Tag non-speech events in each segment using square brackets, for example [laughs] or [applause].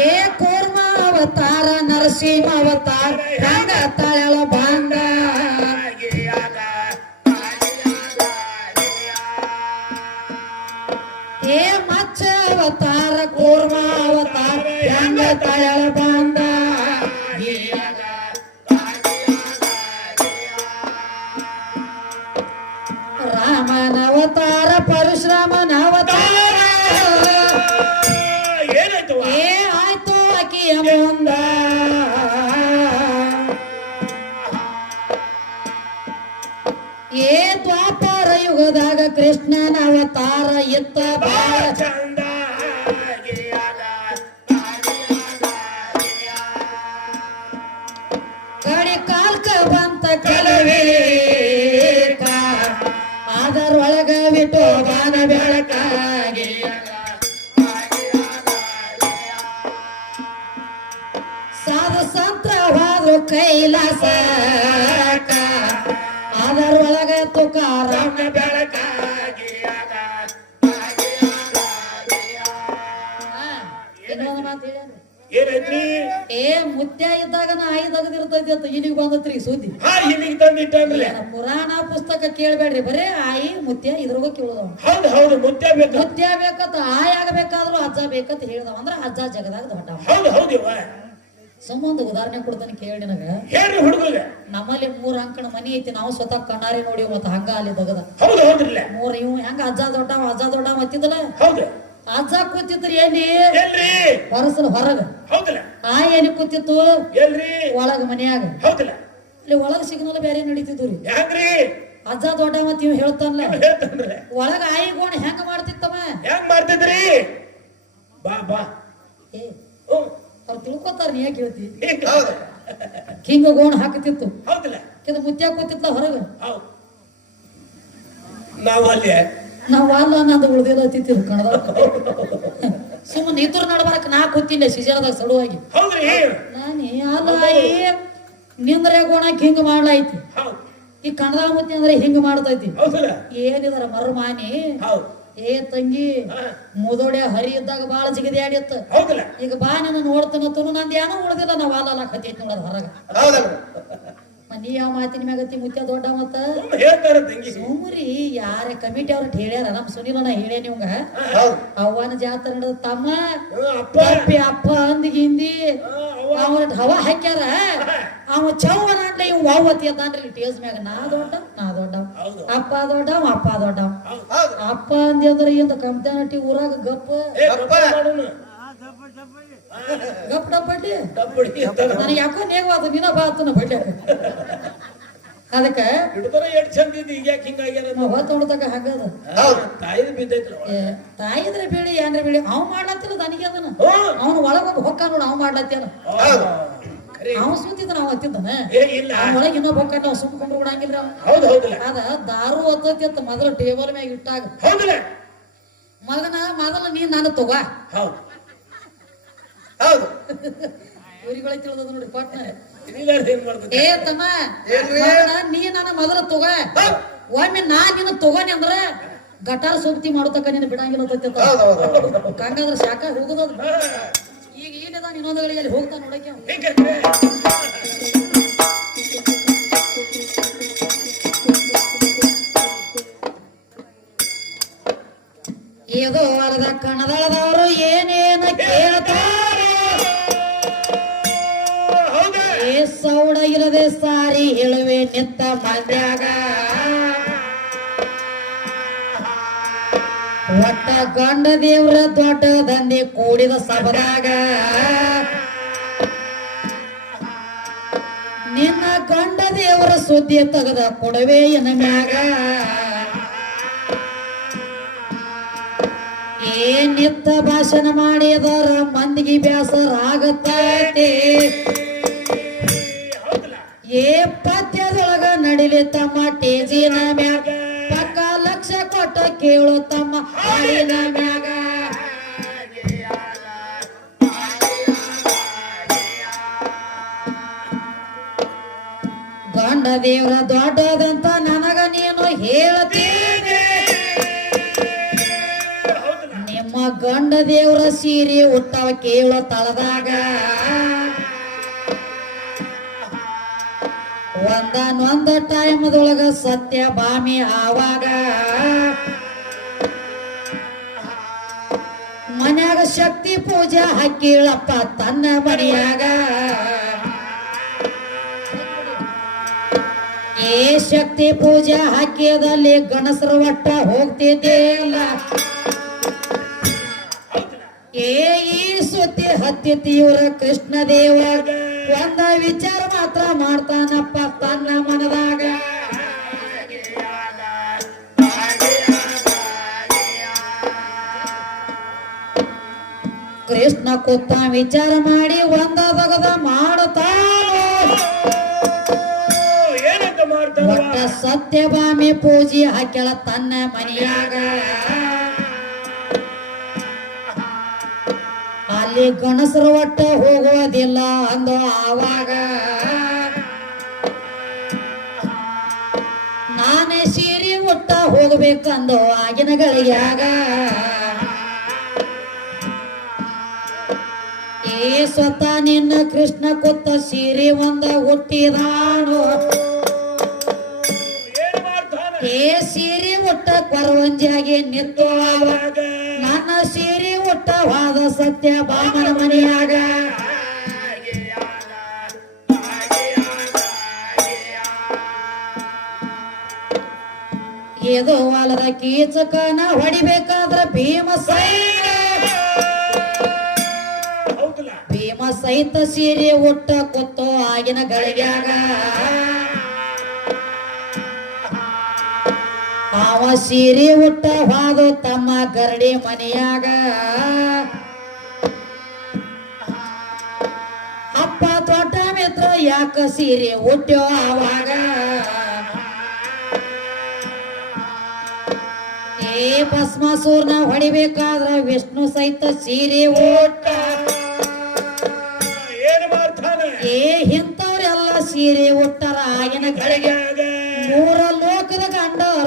ಏ ಕೂರ್ಮ ಅವತಾರ ನರಸಿಂಹ ಅವತಾರ ಹಂಗ ತಾಳ ಭಾಂಗ ಕೃಷ್ಣನ ಅವತಾರ ಎತ್ತ ಬಾಳ ಚಂದ. ಕಡೆ ಕಾಲ್ಕ ಬಂತ ಕಲವೇಕ ಇದ್ದಾಗ ನಾ ಐದು ಅಗದಿರ್ತೈತಿ ಅಂತ ಇಲ್ಲಿಗೆ ಬಂದತ್ರಿ ಸುದ್ದಿ. ಹಾ ಇಲ್ಲಿಗೆ ಪುರಾಣ ಪುಸ್ತಕ ಕೇಳಬೇಡ್ರಿ ಬರೇ ಆಯಿ ಮುತ್ಯ ಇದ್ರಾಗ ಕೇಳದವ. ಹೌದು ಹೌದು ಮುತ್ಯ ಬೇಕು. ಮುತ್ಯ ಬೇಕಂತ ಆಯ್ ಆಗಬೇಕಾದ್ರೂ ಅಜ್ಜ ಬೇಕಂತ ಹೇಳ್ದವ ಅಂದ್ರ ಅಜ್ಜ ಜಗದಾಗ ದೊಡ್ಡ ಹೌದು ಸಂಬಂಧ ಉದಾಹರಣೆ ಕೊಡ್ತಾನೆ ಕೇಳಿ ನನಗ. ಹೇಳ್ರಿ ಹುಡುಗಗೆ. ನಮ್ಮಲ್ಲಿ ಮೂರ್ ಅಂಕಣ ಮನಿ ಐತಿ ನಾವು ಸ್ವತಃ ಕಣ್ಣಾರಿ ನೋಡಿ ಮತ್ತ ಹಂಗ ಅಲ್ಲಿ ದಗದ. ಹೌದು ಹೌದ್ರಲ್ಲ. ಮೂರ್ ಇವ್ ಹೆಂಗ ಅಜ್ಜ ದೊಡ್ಡ ಅಜ್ಜ ದೊಡ್ಡ ಮತ್ತಿದ್ದಲ್ಲ ಹೌದು. ಅಜ್ಜ ಕೂತಿತ್ತು ಎಲ್ಲಿ? ಎಲ್ರಿ? ಹೊರಸಲ್ ಹೊರಗ. ಹೌದಲ್ಲ. ಆ ಏನಿ ಕೂತಿತ್ತು? ಎಲ್ರಿ? ಒಳಗ ಮನ್ಯಾಗ. ಹೌದಲ್ಲ. ಇಲ್ಲಿ ಒಳಗ ಸಿಗ್ನಲ್ ಬೇರೆ ನಡೀತಿದ್ವು ರೀ. ಹೆಂಗ್ರಿ? ಅಜ್ಜ ದೊಡ್ಡ ಮತ್ ಇವ್ ಹೇಳ್ತಾನಲ್ಲ ಒಳಗ ಆಯಿ ಗೋಣ ಹೆಂಗ ಮಾಡ್ತಿತ್ತಮ್ಮ ಹೆಂಗ್ ಮಾಡ್ತಿದ್ರಿ? ಬಾ ಬಾ. ಏ. ಅವ್ರು ತಿಳ್ಕೊತಾರ ನೀ ಯಾಕೆ ಹೇಳ್ತಿ? ಹೌದು. ಹಿಂಗ ಗೋಣ ಹಾಕತಿತ್ತು ಹೌದಲ್ಲ. ಕಿದ ಮುತ್ಯ ಕೂತಿತ್ತ ಹೊರಗ? ಹೌದು. ನಾವು ಅಲ್ಲಿ ನಾವ್ ಅಲ್ಲ ಅನ್ನೋದು ಉಳ್ದಿಲ್ಲ ಅತಿಥಿ ಕಣದ ಸುಮ್ಮನೆ ಇದ್ರ ನಡ್ಬಾರಕ್ ನಾ ಕೂತಿಲ್ಲ ಸಿಜಾರದಾಗ ಸಡುವಾಗಿ. ನಾನೇ ಅಲ್ಲ ನಿಂದ್ರೆ ಗೋಣಕ್ ಹಿಂಗ ಮಾಡ್ಲಾಯ್ತಿ. ಈ ಕಣದ ಮುತ್ತಿ ಅಂದ್ರೆ ಹಿಂಗ ಮಾಡ್ತೈತಿ. ಏನಿದಾರ ಮರುಮಾನಿ ಏ ತಂಗಿ. ಮುದೋಡೆ ಹರಿ ಇದ್ದಾಗ ಬಾಳ ಜಿಗದಿ ಆಡಿತ್ತ. ಈಗ ಬಾ ನನ್ನ ನೋಡ್ತಾನತ್ತನು ನಂದು ಏನೋ ಉಳ್ದಿಲ್ಲ ನಾವ್ ಅಲ್ಲ ಕತ್ತೈತಿ ನೋಡೋದು ಹೊರಗ. ಹೌದಲ್ಲ ಮ ನೀ ಯಾವ ಮಾತಿನ ಮ್ಯಾಗತಿ ಮುತ್ಯ ದೊಡ್ಡ ಮತ್ತ? ಹೇಳ್ತಾರ ತಂಗಿ ಸೂರಿ ಯಾರ ಕಮಿಟಿ ಅವ್ರ ಹೇಳ್ಯಾರ ನಮ್ ಸುನಿಲನ ಹೇಳೇ ನಿಮ್ಗ. ಅವ್ವನ ಜಾತ್ರೆ ನಡೆದ ತಮ್ಮ ಅಪ್ಪ. ಅಪ್ಪಿ ಅಂದ್ ಹಿಂದಿ. ಅವನ ಹವ ಹಾಕ್ಯಾರ. ಅವ ಚೌವನ ಅಂಡ್ಲೆ ಇವ್ ವಾವತಿ ಅದಾನ್ರಿ ಟೇಸ್ ಮ್ಯಾಗ ನಾ ದೊಡ್ಡ ನಾ ದೊಡ್ಡ. ಅಪ್ಪ ದೊಡ್ಡ ಅಪ್ಪ ದೊಡ್ಡ. ಅಪ್ಪ ಅಂದಿ ಅಂದ್ರೆ ಇಂದ ಕಂಪ್ತಾನಟ್ಟಿ ಊರಾಗ ಗಪ್ಪ. ಗಪ್ ಡಬ್ಬಡಿ ನನಗೆ ಯಾಕೋ ನೇಗವಾದ ನಿನ್ನ ಬಾತನ ಬಡ್ಡಿ. ಅದಕ್ಕ ಹಿಡ್ದರ ಎಷ್ಟ್ ಚಂದ ಇದ್ದು ಈಗ ಯಾಕೆ ಹಿಂಗಾಗ್ಯಾರ ನಾವು ಹೊತ್ತು ಹೊಡ್ದಾಗ ಹಂಗದ ತಾಯಿದ್ ಬಿದ್ದೈತ್ರ ಏ, ತಾಯಿದ್ರೆ ಬೀಳಿ ಏನ್ರ ಬೀಳಿ. ಅವ್ ಮಾಡ್ಲತ್ತಿಲ್ಲ ನನಗೆ ಅದನ್ನ. ಅವನು ಹೊಕ್ಕ ನೋಡು ಅವ್. ಅವ ಸುತ್ತಿದ ನಾವ್ ಹತ್ತಿದ್ದಾನ? ಒಳಗೆ ಇನ್ನೊಬ್ಬ ಹೊಕ್ಕ ನಾವು ಸುಮ್ಕೊಂಡು ಬಿಡಂಗಿಲ್ಲ ಅದ ದಾರು ಒತ್ತತಿ ಅಂತ ಮೊದಲು ಟೇಬಲ್ ಮ್ಯಾಗ ಇಟ್ಟಾಗ. ಮಗನ ಮೊದಲ ನೀನ್ ನಾನು ತಗೋ. ಹೌದು. ಹೌದು ಇವ್ರಿಗಳ ತಿಳಿದ ನೋಡಿ ಪಟ್ನ. ತಿಳಿಲಾರ್ದ ಏನ್ ಮಾಡ್ತದೆ ಏ ತಮ್ಮ ನೀ ನನ್ನ ಮೊದಲ ತಗೋ. ಒಮ್ಮೆ ನಾ ನಿನ್ನ ತಗೋನಿ ಅಂದ್ರ ಗಟಾರ ಸೋಕ್ತಿ ಮಾಡೋತಕ್ಕ ನಿನ್ನ ಬಿಡಂಗಿಲ್ಲ ಗೊತ್ತಿತ್ತ ಹಂಗಾದ್ರೆ ಶಾಖ ಹೋಗುದ ಈಗ ಏನಿದ ಇನ್ನೊಂದು ಗಳಿಗೆ ಹೋಗ್ತಾ ನೋಡಕ್ಕೆ ಅವ್ನು. ಹಿಂಗೆ ಇದು ಅರ್ಧ ಕಣದಳದವರು ಏನೇನ ಕೇಳ್ತಾರೆ ಸೌಡ ಇಲ್ಲದೆ ಸಾರಿ ಹೇಳುವೆ ನಿತ್ತ ಮಂದ್ಯಾಗ ಒಟ್ಟ ಗಂಡ ದೇವ್ರ ದೊಡ್ಡ ದಂಧೆ ಕೂಡಿದ ಸಭದಾಗ. ನಿನ್ನ ಗಂಡ ದೇವರ ಸುದ್ದಿ ತೆಗೆದ ಕೊಡವೆ ಎನ ಮ್ಯಾಗ. ಏನಿತ್ತ ನಿತ್ತ ಭಾಷಣ ಮಾಡಿದರ ಮಂದಿಗೆ ಹೌದಲ್ಲ ಏ ಪದ್ಯದೊಳಗ ನಡಿಲಿ ತಮ್ಮ ಟೇಜಿನ ಮ್ಯಾಗ. ಪಕ್ಕ ಲಕ್ಷ ಕೊಟ್ಟ ಕೇಳು ತಮ್ಮ ಹಾಡಿನ ಮ್ಯಾಗ. ಗಂಡ ದೇವ್ರ ದೊಡ್ಡದಂತ ನನಗ ನೀನು ಹೇಳ್ತೀನಿ. ನಿಮ್ಮ ಗಂಡ ದೇವ್ರ ಸೀರೆ ಉಟ್ಟವ ಕೇಳೋ ತಳದಾಗ. ಒಂದನೊಂದ ಟೈಮದೊಳಗ ಸತ್ಯ ಬಾಮಿ ಆವಾಗ ಮನ್ಯಾಗ ಶಕ್ತಿ ಪೂಜೆ ಹಾಕಿಳಪ್ಪ ತನ್ನ ಮನೆಯಾಗ ಏ ಶಕ್ತಿ ಪೂಜೆ ಹಾಕಿದಲ್ಲಿ ಗಣಸರ ಒಟ್ಟ ಹೋಗ್ತಿದ್ದೇ ಇಲ್ಲ ಏ ಈ ಸುದ್ದಿ ಹತ್ತಿತಿ ಇವರ ಕೃಷ್ಣ ದೇವ ಒಂದ ವಿಚಾರ ಮಾತ್ರ ಮಾಡ್ತಾನಪ್ಪ ತನ್ನ ಮನದಾಗ. ಕೃಷ್ಣ ಕೂತ ವಿಚಾರ ಮಾಡಿ ಒಂದ ಬಗದ ಒಟ್ಟ ಸತ್ಯಭಾಮಿ ಪೂಜೆ ಹಾಕ್ಯಾಳ ತನ್ನ ಮನೆಯಾಗ. ಅಲ್ಲಿ ಗಣಸರ ಒಟ್ಟ ಹೋಗೋದಿಲ್ಲ ಅಂದು ಆವಾಗ ನಾನೇ ಸೀರೆ ಒಟ್ಟ ಹೋಗ್ಬೇಕಂದು ಆಗಿನ ಗಳಿಗ್ಯಾಗ ಏ ಸ್ವತಃ ನಿನ್ನ ಕೃಷ್ಣ ಕೊತ್ತ ಸೀರೆ ಒಂದ ಹುಟ್ಟಿದಾನು ಏ ಸೀರೆ ಒಟ್ಟ ಕೊರವಂಜಿಯಾಗಿ ನಿಂತು ಆವಾಗ ನನ್ನ ಸೀರೆ ಒಟ್ಟ ವಾದ ಸತ್ಯ ಬಾಮನ ಮನೆಯಾಗ. ಇದು ಹೊಲದ ಕೀಚಕನ ಹೊಡಿಬೇಕಾದ್ರ ಭೀಮ ಸೈನ ಭೀಮ ಸಹಿತ ಸೀರೆ ಒಟ್ಟ ಕೊತ್ತೋ ಆಗಿನ ಗಳಿಗ್ಯಾಗ ಅವ ಸೀರೆ ಉಟ್ಟ ಹಾದು ತಮ್ಮ ಗರಡಿ ಮನೆಯಾಗ. ಅಪ್ಪ ದೊಡ್ಡ ಮಿತ್ರ ಯಾಕ ಸೀರೆ ಉಟ್ಟ್ಯೋ ಆವಾಗ ಏ ಭಸ್ಮಾಸೂರ್ನ ಹೊಡಿಬೇಕಾದ್ರ ವಿಷ್ಣು ಸಹಿತ ಸೀರೆ ಉಟ್ಟ. ಏನ್ ಮಾಡ್ತಾನ? ಏ ಇಂಥವ್ರೆಲ್ಲ ಸೀರೆ ಉಟ್ಟರ ಆಗಿನ ಗಳಿಗೆ. ಲೋಕದ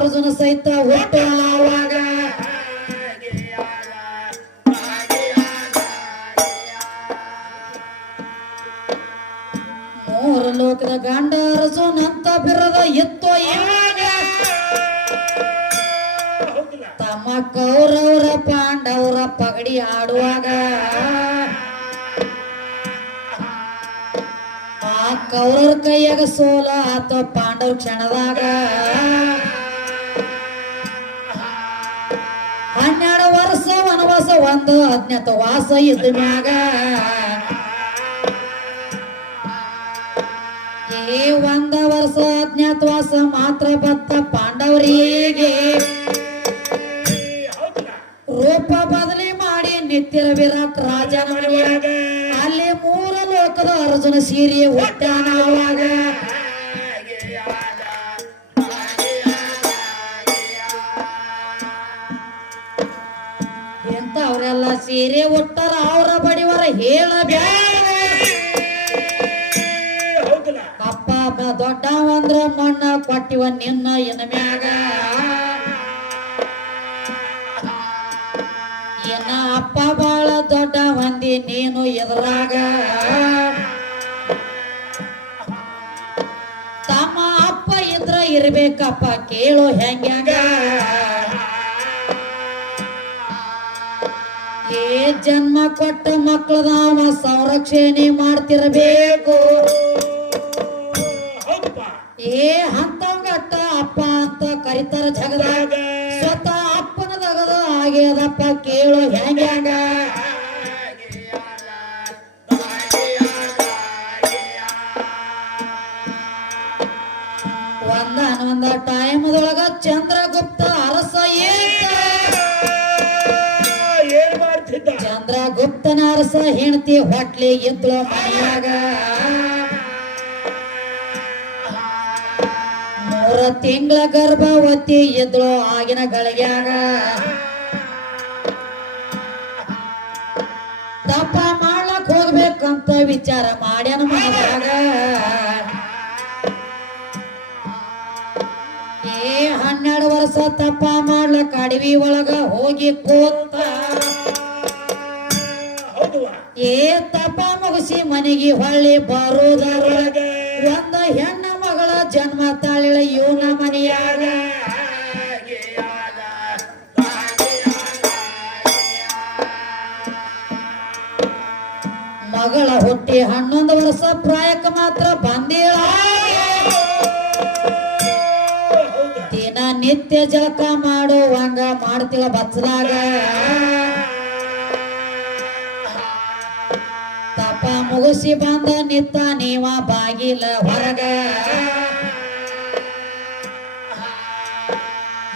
ಅರ್ಜುನ ಸಹಿತ ಹುಟ್ಟು ಆವಾಗ ಮೂರ ಲೋಕದ ಗಂಡ ಅರ್ಜುನ ಅಂತ ಬಿರದ ಎತ್ತೋ ಇವಾಗ ತಮ್ಮ ಕೌರವರ ಪಾಂಡವರ ಪಗಡಿ ಆಡುವಾಗ ಆ ಕೌರವ್ರ ಕೈಯಾಗ ಸೋಲ ಆತ ಪಾಂಡವ್ ಕ್ಷಣದಾಗ ವನವಾಸ ಒಂದು, ಅಜ್ಞಾತ ವಾಸ ಇದ್ದ ಒಂದ ವರ್ಷ ಅಜ್ಞಾತವಾಸ ವಾಸ ಮಾತ್ರ ಬತ್ತ ಪಾಂಡವರಿಗೆ. ರೂಪ ಬದಲಿ ಮಾಡಿ ನಿತ್ಯರ ವಿರಾಟ್ ರಾಜನ ಅಲ್ಲಿ ಮೂರು ಲೋಕದ ಅರ್ಜುನ ಸೀರೆ ಹುಟ್ಟಾನ ಅವರೆಲ್ಲ ಒಟ್ಟರ ಅವರ ಬಡಿವರ ಹೌದಲ್ಲ. ಅಪ್ಪ ದೊಡ್ಡವಂದ್ರ ಮಣ್ಣ ಕೊಟ್ಟಿವ ನಿನ್ನ ಇನ್ನ ಮ್ಯಾಗ. ಇನ್ನ ಅಪ್ಪ ಬಾಳ ದೊಡ್ಡ ಮಂದಿ ನೀನು ಎದುರಾಗ. ತಮ್ಮ ಅಪ್ಪ ಇದ್ರ ಇರ್ಬೇಕಪ್ಪ ಕೇಳು ಹೆಂಗ್ಯಾಗ. ಜನ್ಮ ಕೊಟ್ಟ ಮಕ್ಕಳದಾವ ಸಂರಕ್ಷಣೆ ಮಾಡ್ತಿರಬೇಕು. ಏ ಅಂತಂಗಟ್ಟ ಅಪ್ಪ ಅಂತ ಕರಿತಾರ ಜಗದಾಗ. ಸ್ವತಃ ಅಪ್ಪನ ದಗದ ಆಗ್ಯದಪ್ಪ ಕೇಳು ಹೆಂಗ್ಯಾಗ ಅರಸ ಹೆಂಡತಿ ಹೊಟ್ಲಿ ಇದ್ಳು ಮನೆಯಾಗ. ಮೂರ ತಿಂಗಳ ಗರ್ಭವತಿ ಇದ್ಲು ಆಗಿನ ಗಳಿಗ್ಯಾಗ. ತಪ್ಪ ಮಾಡ್ಲಕ್ ಹೋಗ್ಬೇಕಂತ ವಿಚಾರ ಮಾಡ್ಯಾನ ಮನೆಯಾಗ ಏ ಹನ್ನೆರಡು ವರ್ಷ ತಪ್ಪ ಮಾಡ್ಲಕ್ ಅಡವಿ ಒಳಗ ಹೋಗಿ ಕೂತ ಏ ತಪ ಮುಗಿಸಿ ಮನೆಗೆ ಹೊಳ್ಳಿ ಬರುವುದರೊಳಗ ಒಂದು ಹೆಣ್ಣ ಮಗಳ ಜನ್ಮ ತಾಳಿಳ ಇವನ ಮನೆಯಾಗ. ಮಗಳ ಹುಟ್ಟಿ ಹನ್ನೊಂದು ವರ್ಷ ಪ್ರಾಯಕ್ಕೆ ಮಾತ್ರ ಬಂದಿಳ ದಿನ ನಿತ್ಯ ಜಳಕ ಮಾಡುವಂಗ ಮಾಡ್ತಿಳ ಬಚ್ಚಲಾಗ ಮುಗಿಸಿ ಬಂದ ನಿತ್ತ ನೀವ ಬಾಗಿಲ ಹೊರಗ.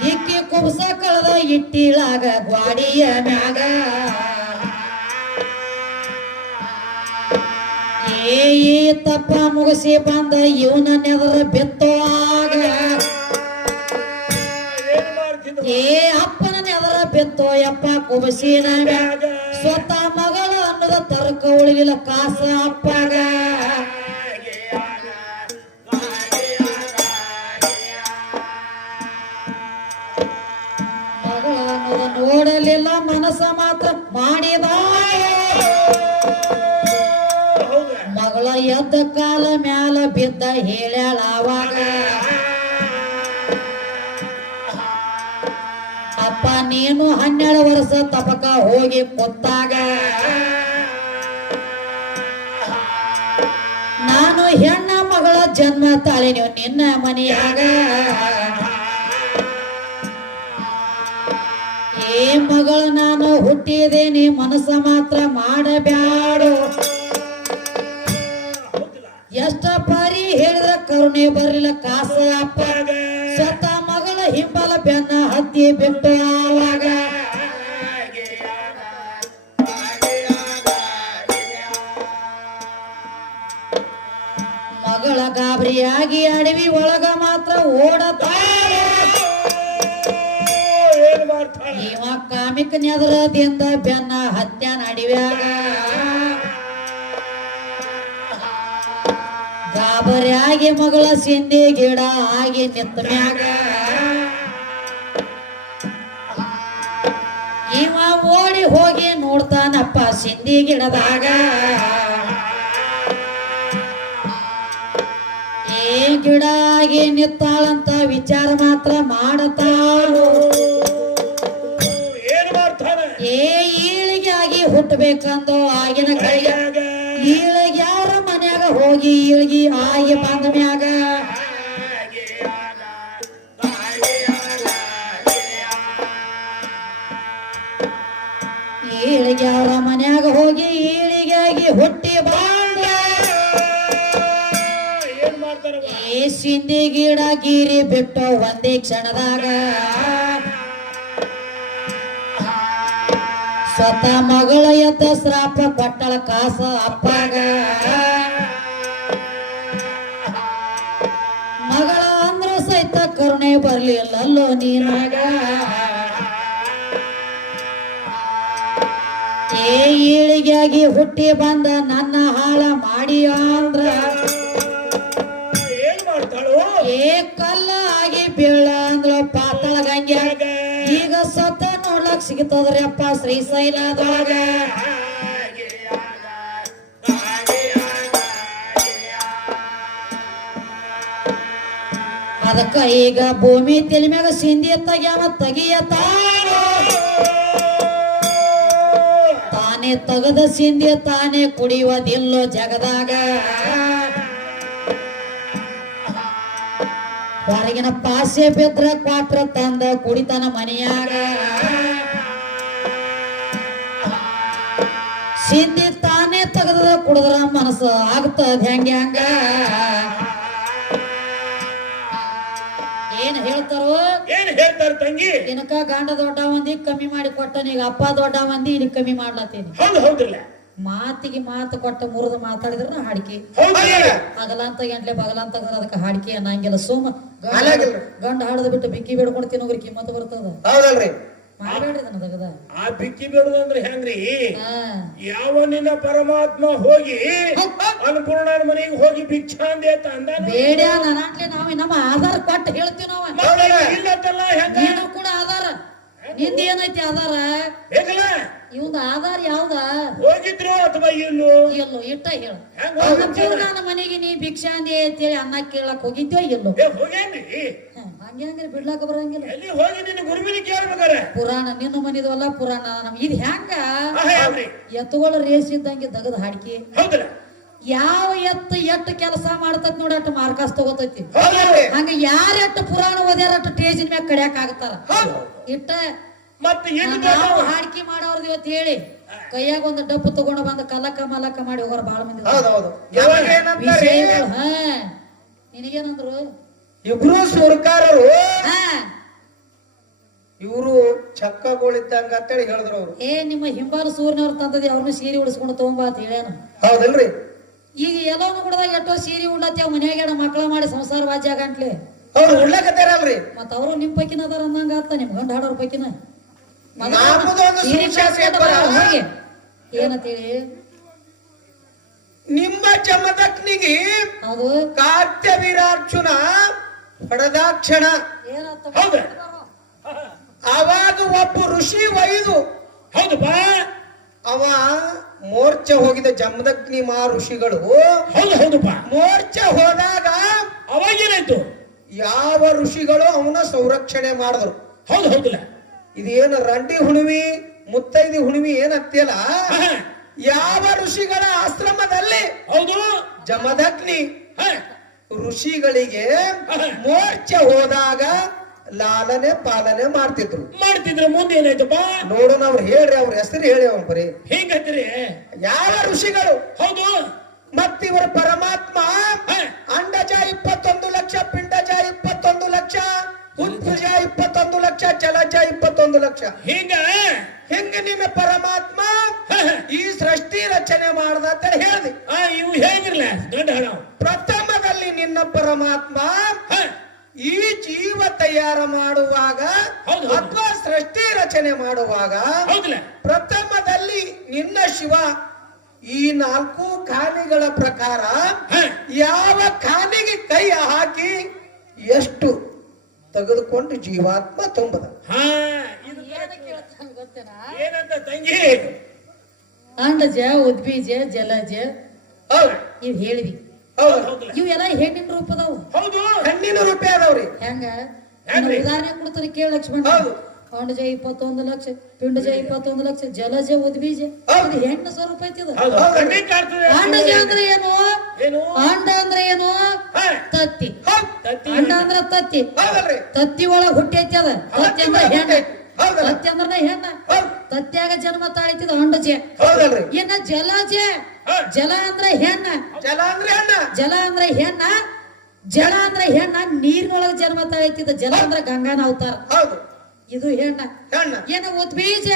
ಇಕ್ಕಿ ಕುಬ್ಸ ಕಳೆದ ಇಟ್ಟಿಳಾಗ ಗ್ವಾಡಿಯ ಮ್ಯಾಗ. ಏ ತಪ್ಪ ಮುಗಿಸಿ ಬಂದ ಇವನ ನೆದರ ಮಾಡ್ತಿದ್ದ ಏ ಅಪ್ಪನ ನೆದರ ಬಿತ್ತೋ ಯಪ್ಪ ಕುಬಸಿನ ಸ್ವತಃ ಮಗಳು ಅನ್ನೋದ ತರ್ಕ ಉಳಿದಿಲ್ಲ ಕಾಸ ಅಪ್ಪಾಗ. ನೋಡಲಿಲ್ಲ ಮನಸ್ಸ ಮಾತ್ರ ಮಾಡಿದ. ಮಗಳ ಎದ್ದ ಕಾಲ ಮ್ಯಾಲ ಬಿದ್ದ ಹೇಳ್ಯಾಳ ಅವಾಗ. ಅಪ್ಪ ನೀನು ಹನ್ನೆರಡು ವರ್ಷ ತಪಕ ಹೋಗಿ ಕೊತ್ತಾಗ. ಜನ್ಮ ತಾಳೆ ನೀವು ನಿನ್ನ ಮನೆಯಾಗ. ಏ ಮಗಳ ನಾನು ಹುಟ್ಟಿದೇನಿ ಮನಸ್ಸ ಮಾತ್ರ ಮಾಡಬ್ಯಾಡು. ಎಷ್ಟ ಬಾರಿ ಹೇಳಿದ್ರ ಕರುಣೆ ಬರಲಿಲ್ಲ ಕಾಸ ಅಪ್ಪ ಸ್ವತಃ ಮಗಳ ಹಿಂಬಲ ಬೆನ್ನ ಹತ್ತಿ ಬಿಟ್ಟು. ಗಾಬರಿಯಾಗಿ ಅಡವಿ ಒಳಗ ಮಾತ್ರ ಓಡತ ಇವ ಕಾಮಿಕ ನೆದರದಿಂದ ಬೆನ್ನ ಹತ್ಯಾನ ಅಡವ್ಯಾಗ. ಗಾಬರಿಯಾಗಿ ಮಗಳ ಸಿಂಧಿ ಗಿಡ ಆಗಿ ನಿಂತ ಮ್ಯಾಗ. ಇವ ಓಡಿ ಹೋಗಿ ನೋಡ್ತಾನಪ್ಪ ಸಿಂಧಿ ಗಿಡದಾಗ. ಏ ಗಿಡ ಆಗಿ ನಿತ್ತಾಳಂತ ವಿಚಾರ ಮಾತ್ರ ಮಾಡತಾಳು. ಏನ್ ಮಾಡ್ತಾನ? ಏ ಈಳಿಗೆ ಆಗಿ ಹುಟ್ಟಬೇಕಂದು ಆಗಿನ ಕೈಗೆ. ಈಳಗ್ಯಾರ ಈಳಿಗೆ ಯಾರ ಮನ್ಯಾಗ ಹೋಗಿ ಈಳ್ಗಿ ಆಗಿ ಬಂದ ಮ್ಯಾಗ? ಈಳಿಗೆ ಯಾರ ಮನ್ಯಾಗ ಹೋಗಿ ಈಳಿಗಾಗಿ ಹುಟ್ಟಿ ಬಂದ ಸಿಂಧಿ ಗಿಡ ಗಿರಿ ಬಿಟ್ಟು ಒಂದೇ ಕ್ಷಣದಾಗ ಸ್ವತಃ ಮಗಳ ಎದ್ದ ಶ್ರಾಪ ಬಟ್ಟಳ ಕಾಸ ಅಪ್ಪಾಗ. ಮಗಳ ಅಂದ್ರ ಸಹಿತ ಕರುಣೆ ಬರ್ಲಿಲ್ಲಲ್ಲೋ ನೀನಾಗ. ಏ ಈಳಿಗಾಗಿ ಹುಟ್ಟಿ ಬಂದ ನನ್ನ ಹಾಳ ಮಾಡಿ ಅಂದ್ರ. ಏ ಕಲ್ಲ ಆಗಿ ಬೀಳ ಅಂದ್ರ ಪಾತಾಳ ಗಂಗ್ಯಾಗ ಈಗ ಸತ ನೋಡ್ಲಕ್ ಸಿಗ್ತದ್ರಿ ಅಪ್ಪ ಶ್ರೀಶೈಲದೊಳಗ ಅದಕ್ಕ ಈಗ ಭೂಮಿ ತಲೆ ಮ್ಯಾಗ ಸಿಂಧಿ ತೆಗ್ಯಾವ ತಗಿಯ ತಾನು ತಗದ ಸಿಂಧಿ ತಾನೇ ಕುಡಿಯೋದಿಲ್ಲೋ ಜಗದಾಗ. ಹೊರಗಿನ ಪಾಸೆ ಬಿದ್ರ ಪಾತ್ರ ತಂದ ಕುಡಿತನ ಮನೆಯಾಗ. ಸಿಂಧಿ ತಾನೇ ತೆಗೆದ ಕುಡಿದ್ರ ಮನಸ್ಸು ಆಗ್ತದ ಹೆಂಗ ಹಂಗ? ಏನ್ ಹೇಳ್ತಾರೋ? ಏನ್ ಹೇಳ್ತಾರ ತಂಗಿ? ದಿನಕ ಗಂಡ ದೊಡ್ಡ ಮಂದಿ ಕಮ್ಮಿ ಮಾಡಿ ಕೊಟ್ಟನ ಈಗ ಅಪ್ಪ ದೊಡ್ಡ ಮಂದಿ ಇಲ್ಲಿ ಕಮ್ಮಿ ಮಾಡ್ಲತ್ತೀನಿ. ಹೌದು ಹೌದಿಲ್ಲ ಮಾತಿಗೆ ಮಾತು ಕೊಟ್ಟ ಮುರಿದು ಮಾತಾಡಿದ್ರು ಹಾಡಿಕೆ. ಹಗಲಂತ ಅಗಲಂತ ಗಂಟ್ಲೆ ಬಗಲಂತ ಅದಕ್ಕೆ ಹಾಡಿಕೆ ಅನ್ನಂಗಿಲ್ಲ. ಸೋಮ ಗಂಡ ಹಾಡದ ಗಂಡ ಹಾಡದ್ ಬಿಟ್ಟು ಬಿಕ್ಕಿ ಬೇಡ್ಕೊಂಡು ತಿನ್ನೋಗ್ರಿ ಕಿಮ್ಮತ್ ಬರ್ತದ? ಮಾಡಬೇಡ್ರಿ ಆ ಬಿಕ್ಕಿ ಬೇಡದಂದ್ರೆ ಹೆಂಗ್ರಿ? ಹಾ. ಯಾವ ನಿನ್ನ ಪರಮಾತ್ಮ ಹೋಗಿ ಅನ್ನಪೂರ್ಣನ ಮನೆಗೆ ಹೋಗಿ ಭಿಕ್ಷಾಂದೆ ಅಂತ ಬೇಡ ನನಾಟ್ಲೆ ನಾವು ನಮ್ಮ ಆಧಾರ್ ಕೊಟ್ಟು ಹೇಳ್ತೀವಿ ನಾವು. ಇಲ್ಲ ಇಲ್ಲತ್ತಲ್ಲ ಹೆಂಗ? ನೀನು ಕೂಡ ಆಧಾರ. ನಿಂದ ಏನೈತಿ ಆಧಾರ? ಇವಂದ ಆಧಾರ ಯಾವ್ದ? ಹೋಗಿದ್ರು ಅಥವಾ ಇಲ್ಲೋ? ಎಲ್ಲೋ ಇಟ್ಟ ಹೇಳ. ಮನೆಗೆ ನೀ ಭಿಕ್ಷಾ ಅಂದಿ ಅಂತೇಳಿ ಅನ್ನ ಕೇಳಕ್ ಹೋಗಿದ್ಯೋ ಹ್ಮ್, ಹಂಗೆ ಹಂಗೆ ಬಿಡ್ಲಾಕ ಬರಂಗಿಲ್ಲ. ಎಲ್ಲಿ ಹೋಗಿ ನಿನ್ನ ಗುರುವಿನ ಕೇಳ್ಬೇಕಾರೆ? ಪುರಾಣ ನಿನ್ನ ಮನಿದವಲ್ಲ ಪುರಾಣ ನಮ್ ಇದು ಹೆಂಗ? ಎತ್ತುಗಳ ರೇಸ್ ಇದ್ದಂಗೆ ದಗದ ಹಾಡ್ಕಿ. ಹೌದಲ್ಲ ಯಾವ ಎತ್ತ ಎಟ್ಟು ಕೆಲಸ ಮಾಡ್ತೈತಿ ನೋಡಿ ಅಟ್ಟು ಮಾರ್ಕಾಸ್ ತಗೋತೈತಿ. ಹಂಗ ಯಾರ ಎಟ್ಟು ಪುರಾಣ ಓದ್ಯಾರ ಅಟ್ಟು ಟೇಜಿನ ಮ್ಯಾಗ ಕಡಿಯಾಕ ಆಗತ್ತಾರ ಹೌದು. ಇಟ್ಟ ನಾವು ಹಾಡ್ಕಿ ಮಾಡೋರ್ದು ಇವತ್ತು ಹೇಳಿ. ಕೈಯಾಗ ಒಂದು ಡಬ್ಬು ತಗೊಂಡು ಬಂದು ಕಲಕ ಮಲಕ ಮಾಡಿ ಹೋಗೋರು ಬಾಳ ಮಂದಿ ಹಾ. ನಿನಗೇನಂದ್ರು? ಇಬ್ರು ಸುರ್ಕಾರರು. ಇವರು ಚಕ್ಕಗಳಿದ್ದಂಗ ಅಂತೇಳಿ ಹೇಳಿದ್ರು ಅವ್ರು. ಏ ನಿಮ್ಮ ಹಿಂಬಾಲ ಸೂರ್ಯನವ್ರು ತಂದದಿ ಅವ್ರನ್ನ ಸೀರೆ ಉಡಿಸ್ಕೊಂಡು ತಗೊಂಬ ಅಂತ ಹೇಳ್ಯಾನ. ಹೌದಲ್ರಿ. ಈಗ ಎಲ್ಲವನ್ನೂ ಕೂಡ ಎಷ್ಟೋ ಸೀರೆ ಉಡ್ಲತ್ತೇವ ಮನ್ಯಾಗ ಮಕ್ಕಳ ಮಾಡಿ ಸಂಸಾರ ವಾಜ್ಯ ಗಂಟ್ಲೆ ಹೌದು ಉಳ್ಳಕತ್ತಾರಲ್ರಿ ಮತ್ತ ಅವರು ನಿಮ್ ಪೈಕಿನ ಅದಾರ ಅಂದಂಗ ಆತ ನಿಮ್ ಗಂಡ ಹಾಡೋರ್ ಪೈಕಿನ. ಹೋಗಿ ಏನಂತೇಳಿ? ನಿಮ್ಮ ಚಮದಕ್ನಿಗೆ ಅದು ಕಾತ್ಯ ವೀರಾರ್ಜುನ ಹೊಡೆದಾಕ್ಷಣ ಹೌದು. ಆವಾಗ ಒಬ್ಬ ಋಷಿ ಒಯ್ದು ಹೌದು ಬಾ. ಅವ ಮೋರ್ಚ ಹೋಗಿದ ಜಮದಗ್ನಿ ಮಾ ಋಷಿಗಳು ಹೌದು ಹೌದಪ್ಪ. ಮೋರ್ಚೆ ಹೋದಾಗ ಅವಾಗೇನಾಯ್ತು. ಯಾವ ಋಷಿಗಳು ಅವನ ಸಂರಕ್ಷಣೆ ಮಾಡಿದ್ರು? ಹೌದು ಹೌದಲ್ಲ. ಇದೇನು ರಂಡಿ ಹುಣವಿ ಮುತ್ತೈದಿ ಹುಣವಿ ಏನಾಗ್ತಿಯಲ್ಲ? ಯಾವ ಋಷಿಗಳ ಆಶ್ರಮದಲ್ಲಿ ಹೌದು. ಜಮದಗ್ನಿ ಋಷಿಗಳಿಗೆ ಮೋರ್ಚೆ ಹೋದಾಗ ಲಾಲನೆ ಪಾಲನೆ ಮಾಡ್ತಿದ್ರು. ಮಾಡ್ತಿದ್ರು ಮುಂದೆ ಏನಾಯ್ತಪ್ಪ? ನೋಡೋಣ ಅವ್ರು ಹೇಳ್ರಿ ಅವ್ರ ಹೆಸರು ಹೇಳಿ ಅವ್ರು ಬರೀ ಹೇಗತ್ರಿ? ಯಾವ ಋಷಿಗಳು? ಹೌದು. ಮತ್ತಿವರು ಪರಮಾತ್ಮ? ಅಂಡಜ ಇಪ್ಪತ್ತೊಂದು ಲಕ್ಷ ಪಿಂಡಜ ಇಪ್ಪತ್ತೊಂದು ಲಕ್ಷ ಉತ್ಪುಜ ಇಪ್ಪತ್ತೊಂದು ಲಕ್ಷ ಜಲಜ ಇಪ್ಪತ್ತೊಂದು ಲಕ್ಷ. ಹಿಂಗ? ಹೆಂಗ ನಿಮ್ಮ ಪರಮಾತ್ಮ. ಈ ಸೃಷ್ಟಿ ರಚನೆ ಮಾಡ್ದ ಅಂತ ಹೇಳಿ ಇವು ಹೇಗಿರ್ಲ? ದೊಡ್ಡ ಪ್ರಥಮದಲ್ಲಿ ನಿನ್ನ ಪರಮಾತ್ಮ ಈ ಜೀವ ತಯಾರ ಮಾಡುವಾಗ. ಅಥವಾ ಸೃಷ್ಟಿ ರಚನೆ ಮಾಡುವಾಗ ಪ್ರಥಮದಲ್ಲಿ ನಿನ್ನ ಶಿವ ಈ ನಾಲ್ಕು ಖಾನಿಗಳ ಪ್ರಕಾರ ಯಾವ ಖಾನಿಗೆ ಕೈ ಹಾಕಿ ಎಷ್ಟು ತೆಗೆದುಕೊಂಡು ಜೀವಾತ್ಮ ತುಂಬದ? ಹಾ, ಇದು ಏನಂತ ತಂಗಿ? ಅಂಡಜ ಉದ್ಬೀಜ ಜಲಜ. ಇದು ಇವ್ ಹೇಳಿದಿ. ಇವೆಲ್ಲ ಹೆಣ್ಣಿನ ರೂಪ ಹೌದು. ಕಣ್ಣಿನ ರೂಪ ಅದಾವ್ರಿ. ಹೆಂಗ? ಉದಾಹರಣೆ ಕೊಡ್ತಾರೆ ಕೇಳ ಲಕ್ಷ್ಮಣ. ಅಂಡಜ ಇಪ್ಪತ್ತೊಂದು ಲಕ್ಷ ಪಿಂಡಜ ಇಪ್ಪತ್ತೊಂದು ಲಕ್ಷ ಜಲಜ ಉದ್ಬೀಜ ಅದು ಹೆಣ್ಣು ಸ್ವರೂಪ ಐತಿ ಅಂಡಜ ಅಂದ್ರೆ ಏನು? ಏನು? ಅಂಡ ಅಂದ್ರೆ ಏನು? ತತ್ತಿ. ಅಂಡ ಅಂದ್ರೆ ತತ್ತಿ. ತತ್ತಿ ಒಳಗ ಹುಟ್ಟೈತಿ ಅದ. ತತ್ತಿ ಅಂದ್ರೆ ಹೆಣ್ಣ. ತತ್ತಿ ಅಂದ್ರೆ ಹೆಣ್ಣ. ತತ್ತಿಯಾಗ ಜನ್ಮ ತಾಳಿತಿದ ಅಂಡಜೆ ಹೌದಲ್ರಿ. ಜಲಜೆ. ಜಲ ಅಂದ್ರೆ ಹೆಣ್ಣ. ಜಲ ಅಂದ್ರೆ ಹೆಣ್ಣ. ಜಲ ಅಂದ್ರೆ ಹೆಣ್ಣ. ಜಲ ಅಂದ್ರೆ ಹೆಣ್ಣ. ನೀರಿನೊಳಗ ಜನ್ಮ ತಾಯ್ತಿದ್ದ ಜಲ ಅಂದ್ರೆ ಗಂಗಾನ ಅವತಾರ. ಹೌದು. ಇದು ಹೆಣ್ಣ. ಹೆಣ್ಣ. ಏನು ಉದ್ಬೀಜ?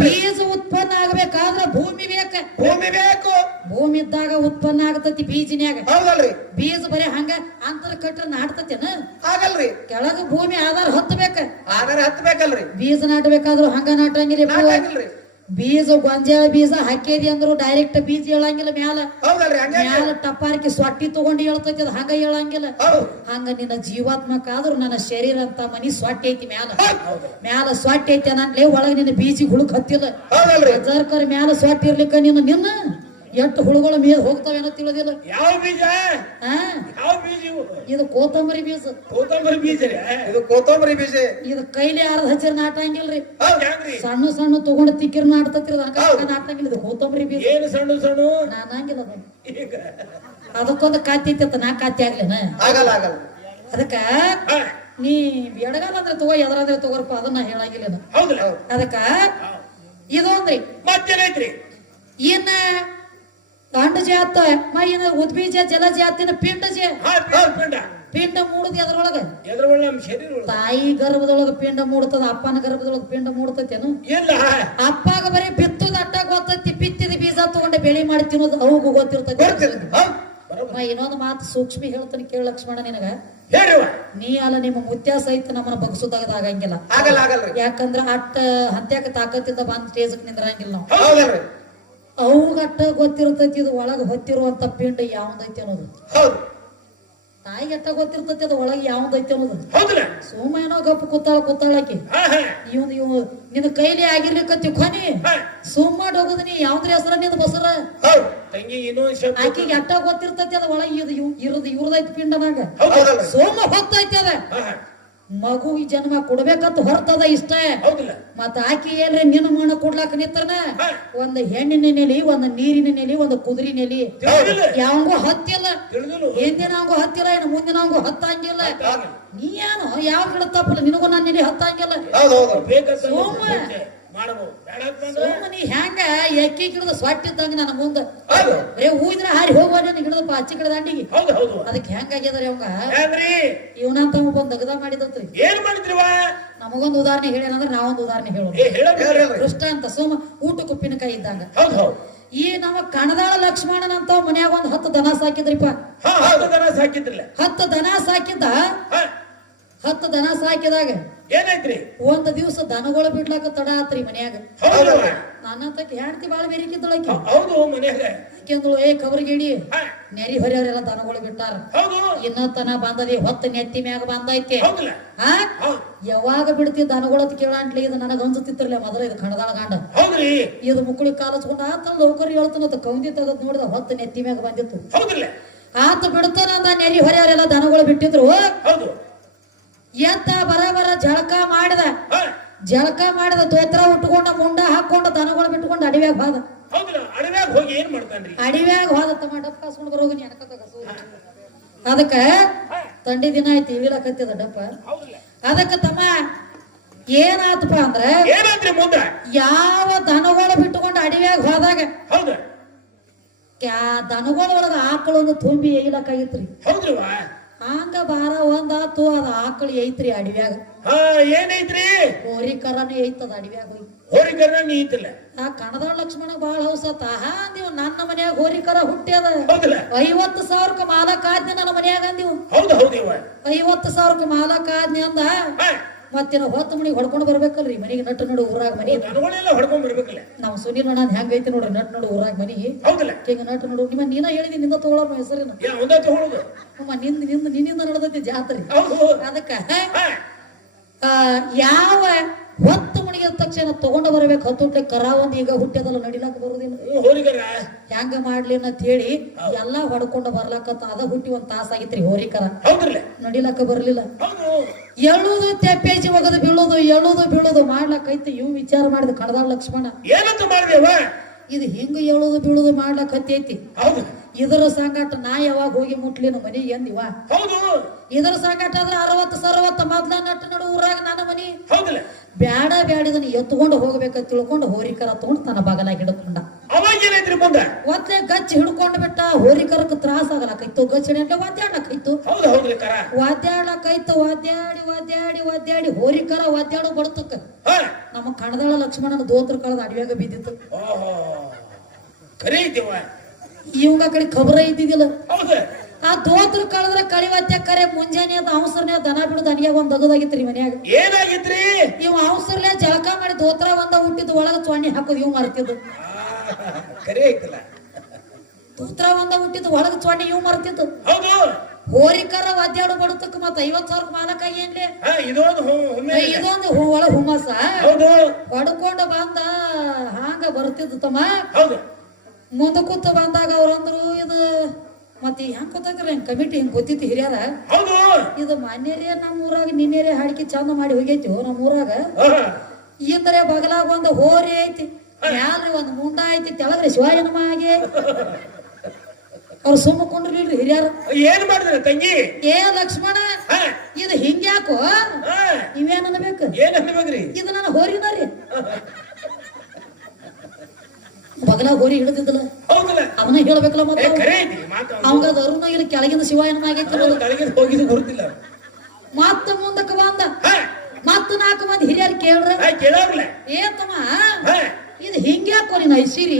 ಬೀಜ ಉತ್ಪನ್ನ ಆಗ್ಬೇಕಾದ್ರ ಭೂಮಿ ಬೇಕ. ಭೂಮಿ ಬೇಕು. ಭೂಮಿ ಇದ್ದಾಗ ಉತ್ಪನ್ನ ಆಗತೈತಿ ಬೀಜನ್ಯಾಗ. ಹೌದಲ್ರಿ. ಬೀಜ ಬರೀ ಹಂಗ ಅಂತರ ಕಟ್ಟ ನಾಡ್ತತೇನ ಆಗಲ್ರಿ. ಕೆಳಗ ಭೂಮಿ ಆಧಾರ ಹತ್ತಬೇಕ. ಆಧಾರ ಹತ್ತಬೇಕಲ್ರಿ. ಬೀಜ ನಾಟಬೇಕಾದ್ರೂ ಹಂಗ ನಾಟಂಗಿಲ್ಲ ಬೀಜ ಗೊಂಜಾಳ ಬೀಜ ಹಾಕೇರಿ ಅಂದ್ರು ಡೈರೆಕ್ಟ್ ಬೀಜ ಹೇಳಂಗಿಲ್ಲ ಮ್ಯಾಲ. ಮ್ಯಾಲ ಟಪ್ಪಾರಿಕೆ ಸೊಟ್ಟಿ ತಗೊಂಡು ಹೇಳ್ತೈತಿ ಅದು ಹಂಗ ಹೇಳಂಗಿಲ್ಲ. ಹಂಗ ನಿನ್ನ ಜೀವಾತ್ಮಕ್ಕಾದ್ರೂ ನನ್ನ ಶರೀರ ಅಂತ ಮನಿ ಸೊಟ್ಟಿ ಐತಿ ಮ್ಯಾಲ. ಮ್ಯಾಲ ಸೊಟ್ಟಿ ಐತಿ ಅನ್ನಲೇ ಒಳಗೆ ನಿನ್ನ ಬೀಜಿಗೆ ಹುಳುಕ್ ಹತ್ತಿಲ್ಲ. ಜರ್ಕರ್ ಮ್ಯಾಲ ಸೊಟ್ಟಿ ಇರ್ಲಿಕ್ಕ ನಿನ್ನ ನಿನ್ನ? ಎಷ್ಟು ಹುಳುಗಳ ಮೇಲೆ ಹೋಗ್ತಾವೇನೋ ತಿಳಿದಿಲ್ಲ. ಯಾವ ಬೀಜ? ಆ? ಯಾವ ಬೀಜ ಇದು ಕೋತಂಬರಿ ಬೀಜ. ಕೋತಂಬರಿ ಬೀಜ ಇದು ಕೋತಂಬರಿ ಬೀಜ. ಇದು ಕೈಲಿ ಅರ್ಧ ಹಚ್ಚಿರ ನಾಟಂಗಿಲ್ರಿ. ಸಣ್ಣ ಸಣ್ಣ ತಗೊಂಡು ತಿಕ್ಕಿರ್ ನಾಟ್ತತ್ರಿ ನಾಟಂಗಿಲ್ಲ ಇದು ಕೋತಂಬರಿ ಬೀಜ. ಏನು ಸಣ್ಣ ಸಣ್ಣ? ನಾನಂಗಿಲ್ಲ ಅದಕ್ಕೊಂದು ಕಾತಿ ಇತ್ತ ನಾ ಕಾತಿ ಆಗ್ಲೇನ? ಆಗಲ್ಲ ಆಗಲ್ಲ. ಅದಕ್ಕ ನೀ ಎಡಗಾಲ ಅಂದ್ರೆ ತಗೋ ಎದರಾದ್ರೆ ತಗೋರಪ್ಪ ಅದನ್ನ ಹೇಳಂಗಿಲ್ಲ ಅದಕ್ಕ ಇದೊಂದ್ರಿ. ಮತ್ತೇನೈತ್ರಿ ಇನ್ನ ಗಂಡ ಜಾತ ಉದ್ಬೀಜ ಜಲ ಜಾತಿನ ಪಿಂಡ ಜ. ಪಿಂಡ. ಮೂಡದ ಎದ್ರೊಳಗ. ತಾಯಿ ಗರ್ಭದೊಳಗ ಪಿಂಡ ಮೂಡ್ತದ ಅಪ್ಪನ ಗರ್ಭದೊಳಗ ಪಿಂಡ ಮೂಡ್ತತೇನು? ಅಪ್ಪಾಗ ಬರೀ ಬಿತ್ತದ ಅಟ್ಟ ಗೊತ್ತೈತಿ ಬಿತ್ತಿದ ಬೀಜ ತಗೊಂಡು ಬೆಳಿ ಮಾಡಿ ತಿನ್ನೋದು ಅವು ಗೊತ್ತಿರ್ತೈತಿ. ಇನ್ನೊಂದು ಮಾತು ಸೂಕ್ಷ್ಮಿ ಹೇಳ್ತಾನೆ ಕೇಳ ಲಕ್ಷ್ಮಣ ನಿನಗ. ಹೇಳಿವ ನೀ ಅಲ್ಲ ನಿಮ್ಮ ಮುತ್ಯ ಸಹಿತ ನಮ್ಮನ್ನ ಬಗ್ಸುದಾಗ ಆಗಂಗಿಲ್ಲ ಯಾಕಂದ್ರ ಅಟ್ಟ ಹಂತ್ಯಾಕ ತಾಕತ್ತಿಂದ ಬಂದ್ ಸ್ಟೇಜ್ ನಿಂದ್ರಂಗಿಲ್ಲ ನಾವು. ಹೌದಲ್ರಿ ಅವಾಗ ಅಟ್ಟ ಗೊತ್ತಿರ್ತೈತಿ ಇದು ಒಳಗೆ ಹೊತ್ತಿರುವಂತ ಪಿಂಡ ಯಾವ್ದೈತಿ ಅನ್ನೋದು. ತಾಯಿಗೆ ಎಟ್ಟ ಗೊತ್ತಿರ್ತೈತಿ ಅದು ಒಳಗೆ ಯಾವ್ದೈತಿ ಅನ್ನೋದು. ಸೋಮ ಏನೋ ಗಪ್ಪ ಕುತ್ತಾಳ ಕೂತಾಳಕಿ ಹಾ ಇವನು ಇವ್ ನಿನ್ನ ಕೈಲಿ ಆಗಿರ್ಲಿಕ್ಕ ತಿಕ್ಕೊನಿ ಕೊನಿ ಸುಮ್ಮ ಮಾಡಿ ಹೋಗುದು ನೀ ಯಾವ್ದ್ರ ಹೆಸರ ನಿಂದ ಬಸರ? ಆಕಿಗೆ ಎಟ್ಟ ಗೊತ್ತಿರ್ತೈತಿ ಅದ್ ಒಳಗೆ ಇದು ಇವ್ ಇರದ್ ಇವ್ರದೈತಿ ಪಿಂಡನಾಗ ಸೋಮ ಹೊತ್ತೈತಿ ಅದ. ಹಾ ಹಾ ಮಗು ಈ ಜನ್ಮ ಕೊಡ್ಬೇಕಂತ ಹೊರತದ ಇಷ್ಟ. ಮತ್ತ ಆಕಿ ಏನ್ರಿ ನಿನ್ನ ಮಣ್ಣ ಕೊಡ್ಲಾಕ ನಿಂತ್ರನ? ಹಾ. ಒಂದ್ ಹೆಣ್ಣಿನ ನೆಲಿ ಒಂದ್ ನೀರಿನ ನೆಲಿ ಒಂದ್ ಕುದುರಿ ನೆಲಿ. ಯಾವಂಗು ಹತ್ತಿಲ್ಲ. ಹಿಂದಿನ ಹಂಗು ಹತ್ತಿಲ್ಲ ಇನ್ನು ಮುಂದಿನ ಹಂಗು ಹತ್ತಂಗಿಲ್ಲ. ನೀ ಏನು ಯಾವ ಗಿಡ ತಪ್ಪಲ್ಲ? ನಿನಗೂ ನಾನು ನೆಲಿ ಹತ್ತಂಗಿಲ್ಲ. ಮಾಡಬಹುದು ಬೇಡ ಅಂತಂದ್ರೆ ಸೋಮ ನೀ ಹೆಂಗ ಎಕ್ಕಿ ಗಿಡದ ಸೊಟ್ಟಿದ್ದಂಗ ನನ್ನ ಮುಂದ? ಹೌದು. ಬರೇ ಹೂವಿದ್ರ ಹಾರಿ ಹೋಗುವ ನನ್ನ ಗಿಡದ ಅಚ್ಚಿ ಗಿಡದ ದಂಡಿಗೆ ಹೌದು ಹೌದು. ಅದಕ್ಕೆ ಹೆಂಗಾಗ್ಯದ್ರಿ ಅವಂಗ? ಯಾದ್ರಿ ಇವನಂತ ಒಬ್ಬ ದಗದ ಮಾಡಿದ್ರಿ ಏನ್ ಮಾಡಿದ್ರಿವ? ನಮಗೊಂದು ಉದಾಹರಣೆ ಹೇಳ್ಯಾನಂದ್ರೆ ನಾವೊಂದು ಉದಾಹರಣೆ ಹೇಳೋಣ ಏ ಹೇಳ ಹೇಳ್ರಿ ಹೇಳ್ರಿ. ಕೃಷ್ಣ ಅಂತ ಸೋಮ ಊಟ ಕುಪ್ಪಿನಕಾಯಿ ಇದ್ದಂಗ. ಹೌದು ಹೌದು. ಈ ನಮ್ಮ ಕಣದಾಳ ಲಕ್ಷ್ಮಣನ ಅಂತ ಮನ್ಯಾಗ ಒಂದ್ ಹತ್ತು ದನ ಸಾಕಿದ್ರಿಪ್ಪ. ಹಾ ಹತ್ತು ದನ ಸಾಕಿದ್ರಲ್ಲ. ಹತ್ತು ದನ ಸಾಕಿದ್ದ? ಹಾ. ಹತ್ತು ದನ ಸಾಕಿದಾಗ ಏನಾಯ್ತ್ರಿ? ಒಂದ್ ದಿವಸ ದನಗಳು ಬಿಡ್ಲಾಕ ತಡ ಆತ್ರಿ ಮನ್ಯಾಗ. ನನ್ನ ತಕ್ಕ ಹೆಂಡತಿ ಬಾಳ ಬೆರಿಕಿದ್ದಳಕಿ ಹೌದು ಮನ್ಯಾಗ. ಆಕೆಂದಳು ಏ ಕವರ್ಗೇಡಿ ಹಾ. ನೆರಿ ಹೊರೆಯವರೆಲ್ಲ ದನಗಳು ಬಿಟ್ಟಾರ. ಇನ್ನ ತನ ಬಂದದಿ ಹೊತ್ತ ನೆತ್ತಿ ಮ್ಯಾಗ ಬಂದೈತಿ. ಯಾವಾಗ ಬಿಡ್ತಿ ದನಗಳತ್ ಕೇಳಂಟ್ಲಿ ಇದು ನನಗ ಅನ್ಸುತ್ತಿತ್ತಿರ್ಲ ಮೊದಲ ಇದು ಕಣದಾಳ ಗಂಡ ಇದು ಮುಕ್ಕಳಿ ಕಾಲಸ್ಕೊಂಡ ಆತ ಲೌಕರ್ ಹೇಳ್ತಾನತ್ತ ಕೌಂದಿ ತೆಗದ್ ನೋಡಿದ ಹೊತ್ತ ನೆತ್ತಿ ಮ್ಯಾಗ ಬಂದಿತ್ತು. ಆತ ಬಿಡ್ತಾನ ನೆರಿ ಹೊರೆಯವರೆಲ್ಲ ದನಗಳು ಬಿಟ್ಟಿದ್ರು. ಎತ್ತ ಬರ ಬರ ಜಳಕ ಮಾಡಿದ. ಹಾ! ಜಳಕ ಮಾಡಿದ ತೋತ್ರ ಉಟ್ಕೊಂಡ ಮುಂಡ ಹಾಕೊಂಡ ದನಗಳು ಬಿಟ್ಕೊಂಡು ಅಡಿವ್ಯಾಗ ಹೋದ. ಹೌದಲ್ಲ ಅಡವ್ಯಾಗ ಹೋಗಿ ಏನ್ ಮಾಡ್ತಾನ್ರಿ? ಅಡಿವ್ಯಾಗ ಹೋದ ತಮ್ಮ ಡಪ್ಪ ಕಾಸ್ಕೊಂಡು ಬರೋಗಿ ನೆನಕತ್ತ ಕಸು ಅದಕ್ಕ ಹಾ! ತಂಡಿ ದಿನ ಆಯ್ತು ಇಳಿಲಕತ್ತಿದ ಡಪ್ಪ. ಹೌದಲ್ಲ. ಅದಕ್ಕ ತಮ್ಮ ಏನಾತಪ್ಪ ಅಂದ್ರ ಏನಾದ್ರಿ ಮುಂದ? ಯಾವ ದನಗಳು ಬಿಟ್ಟುಕೊಂಡು ಅಡಿವ್ಯಾಗ ಹೋದಾಗ ಹೌದ. ಕ್ಯಾ ದನಗಳ ಒಳಗ ಆಕಳೊಂದು ತುಂಬಿ ಏಗಿಲಕ್ಕಾಗಿತ್ರಿ ಹೌದ್ರಿವ ಹಂಗ ಬಾರ ಒಂದಾತು ಅದ ಆಕಳು ಐತ್ರಿ ಅಡಿವ್ಯಾಗ. ಹಾ ಏನೈತ್ರಿ? ಹೋರಿ ಕರನೇ ಐತದ ಅಡಿವ್ಯಾಗ ಹೋಗಿ. ಹೋರಿಕರ್ನ ನೀ ಆ ಕಣದ ಲಕ್ಷ್ಮಣ ಬಾಳ ಹೌಸತ್ತ. ಹಾ ನೀವು ನನ್ನ ಮನ್ಯಾಗ ಹೋರಿ ಕರ ಹುಟ್ಟ್ಯದ ಐವತ್ತು ಸಾವಿರಕ್ಕೆ ಮಾಲಕ ಆದ್ನಿ ನನ್ನ ಮನ್ಯಾಗ ನೀವು ಹೌದು ಹೌದು ಐವತ್ತು ಸಾವಿರಕ್ಕೆ ಮಾಲಕ ಆದ್ನಿ ಅಂದ. ಮತ್ತಿನ ಹೊತ್ತು ಮನೆಗೆ ಹೊಡ್ಕೊಂಡು ಬರ್ಬೇಕಲ್ರಿ. ಮನೆಗೆ ನಟ್ಟು ನೋಡು ಊರಾಗ ಮನಿ. ದನಗಳೆಲ್ಲ ಹೊಡ್ಕೊಂಡ್ ಬರ್ಬೇಕಲ್ಲ? ನಾವು ಸುನೀಲ್ ಅಣ್ಣ ಹೆಂಗ್ ಐತಿ ನೋಡ್ರಿ ನಟ್ ನೋಡು ಊರಾಗ ಮನಿ. ಹೌದಲ್ಲ? ಹಿಂಗ ನಟ್ ನೋಡು ನಿಮ್ಮ ನೀನ ಹೇಳಿದಿ ನಿಂದ ತಗೊಳ್ಳೋ ಹೆಸರಿನ? ಅಮ್ಮ ನಿಂದ ನಿಂದ ನಿನ್ನಿಂದ ನಡೆದೈತಿ ಜಾತ್ರೆ. ಅದಕ್ಕ ಆ, ಯಾವ ಹೊತ್ತು ಮುಣಿಗಿದ ತಕ್ಷಣ ತಗೊಂಡು ಬರಬೇಕು. ಹತ್ತು ಕರ ಒಂದ್ ಈಗ ಹುಟ್ಟ್ಯದಲ್ಲ ನಡಿಲಾಕ ಬರುದಿಲ್ಲ. ಹೆಂಗ ಮಾಡ್ಲಿ ಅಂತ ಹೇಳಿ ಎಲ್ಲಾ ಹೊಡ್ಕೊಂಡು ಬರ್ಲಾಕತ್ತ. ಅದ ಹುಟ್ಟಿ ಒಂದ್ ತಾಸ ಆಗಿತ್ರಿ ಹೋರಿಕರ. ನಡಿಲಾಕ ಬರ್ಲಿಲ್ಲ. ಎಳುದು ತೆಪ್ಪೇಜಿ ಒಗದು ಬೀಳೋದು ಎಳುದು ಬೀಳುದು ಮಾಡ್ಲಾಕೈತಿ. ಇವ್ ವಿಚಾರ ಮಾಡಿದ ಕಡದಾಳ ಲಕ್ಷ್ಮಣ. ಏನಂತ ಮಾಡಿದೆ ಇದು ಹಿಂಗ ಎಳುದು ಬೀಳುದು ಮಾಡ್ಲಾಕತ್ತೈತಿ. ಇದರ ಸಂಗಾಟ ನಾ ಯಾವಾಗ ಹೋಗಿ ಮುಟ್ಲಿನ ಮನಿ ಎಂದಿವ? ಹೌದು. ಇದರ ಸಂಗಾಟ ಆದ್ರೆ ಅರವತ್ತು ಸರ್ವತ್ತ ಮೊದ್ಲ ನಟ್ಟ ನಡು ಊರಾಗ ನನ್ನ ಮನಿ. ಹೌದಲ್ಲ. ಬ್ಯಾಡ ಬ್ಯಾಡ ಇದನ್ನ ಎತ್ಕೊಂಡು ಹೋಗ್ಬೇಕಂತ ತಿಳ್ಕೊಂಡು ಹೋರಿಕರ ತಗೊಂಡು ತನ್ನ ಬಗಲಾಗಿ ಹಿಡ್ಕೊಂಡ. ಒತ್ತೆ ಗಚ್ಚಿ ಹಿಡ್ಕೊಂಡು ಬಿಟ್ಟ ಹೋರಿಕರಕ್ಕೆ ತ್ರಾಸ ಆಗಲಾಕೈತು ಗಚ್ಚ ಹಿಡಿಯಂಗೆ ಒದ್ದಾಡ್ಲಕೈತು ಹೌದು ವಾದ್ಯಾಡಿ ವಾದ್ಯಾಡಿ ವಾದ್ಯಾಡಿ ಹೋರಿಕರ ವಾದ್ಯಾಡು ಬಡತಕ್ಕ. ನಮ್ಮ ಕಣದಳ ಲಕ್ಷ್ಮಣನ ದೋತ್ರ ಕಳೆದ ಅಡಿಯಾಗ ಬಿದ್ದಿತ್ತು. ಕರೀತಿವ ಇವಂಗ ಕಡೆ ಖಬರ ಇದ್ದಿದ್ದಿಲ್ಲ. ಆ ದೋತ್ರ ಕಳೆದ್ರ ಕಳಿವತ್ತೆ ಕರೆ ಮುಂಜಾನೆ ಅದ ಅವಸರನೆ ದನ ಬಿಡು ದನಿಯಾಗ ಒಂದ್ ದಗದಾಗಿತ್ರಿ ಮನ್ಯಾಗ. ಏನಾಗಿತ್ರಿ? ಇವ್ ಅವಸರ್ಲೆ ಜಳಕ ಮಾಡಿ ದೋತ್ರ ಒಂದ ಹುಟ್ಟಿದ್ ಒಳಗ ಚೊಣ್ಣಿ ಹಾಕೋದು ಇವ್ ಮರ್ತಿದ್ದು. ಐತಲ್ಲ. ದೋತ್ರ ಒಂದ ಹುಟ್ಟಿದ್ ಒಳಗ ಚೊಣ್ಣಿ ಇವ್ ಮರ್ತಿದ್ದು. ಹೌದು. ಹೋರಿಕರ ಒದ್ದಾಡು ಬಡತಕ್ಕ ಮತ್ತ ಐವತ್ ಸಾವಿರ ಮಾಲಕ ಏನ್ಲಿ? ಇದೊಂದು ಒಳಗ್ ಹುಮ್ಮಸ. ಹೊಡ್ಕೊಂಡು ಬಂದ ಹಾಂಗ ಬರ್ತಿದ್ದು ತಮ್ಮ ಮುಂದ ಕೂತ ಬಂದಾಗ ಅವ್ರಂದ್ರು ಇದು ಮತ್ತೆ ಹೆಂಗ್ ಗೊತ್ತಾಗ್ರಿ ಹೆಂಗ್ ಕಮಿಟಿ ಹಿಂಗ್ ಗೊತ್ತಿತ್ತು ಹಿರಿಯರ? ಇದು ಮಾನ್ಯರೇ ನಮ್ಮ ಊರಾಗ ನಿನ್ನೆರೇ ಹಾಡಿಕೆ ಚಂದ ಮಾಡಿ ಹೋಗೈತಿ ನಮ್ಮ ಊರಾಗ ಈ ತರ ಬಗಲಾಗ ಒಂದು ಹೋರಿ ಐತಿ. ಮ್ಯಾಲ್ರಿ ಒಂದು ಮುಂಡ ಐತಿ ತೆಳಗ್ರಿ ಶಿವಾಯನಮ ಆಗಿ ಅವ್ರು ಸುಮ್ಮ ಕೊಂಡ್ರಿಲ್ರಿ ಹಿರಿಯರ. ಏನ್ ಮಾಡಿದ್ರ ತಂಗಿ? ಏ ಲಕ್ಷ್ಮಣ ಇದು ಹಿಂಗ್ಯಾಕೋ? ನೀವೇನ್ ಅನ್ಬೇಕು? ಏನ್ ಅನ್ಬೇಕ್ರಿ? ಇದು ನನ್ನ ಹೋರಿನ ರೀ ಬಗಲಾಗ ಹೋರಿ ಹಿಡಿದಿದ್ದಲ್ಲ. ಅವನ ಹೇಳಬೇಕಲ್ಲ ಮತ್ತೆ ಅವಂಗ ಅರುಣ ಇಲ್ಲಿ ಕೆಳಗಿಂದ ಶಿವಾಯನಮ ಆಗೈತಿ ಹೋಗಿದ್ದು ಗುರುತಿಲ್ಲ ಮತ್ತ ಮುಂದಕ್ಕೆ ಬಂದ. ಮತ್ತ ನಾಲ್ಕು ಮಂದಿ ಹಿರಿಯರ್ ಕೇಳ್ರ. ಏ ತಮ್ಮ. ಇದು ಹಿಂಗ್ಯಾಕೋ ನೀನ್ ಐಸಿರಿ?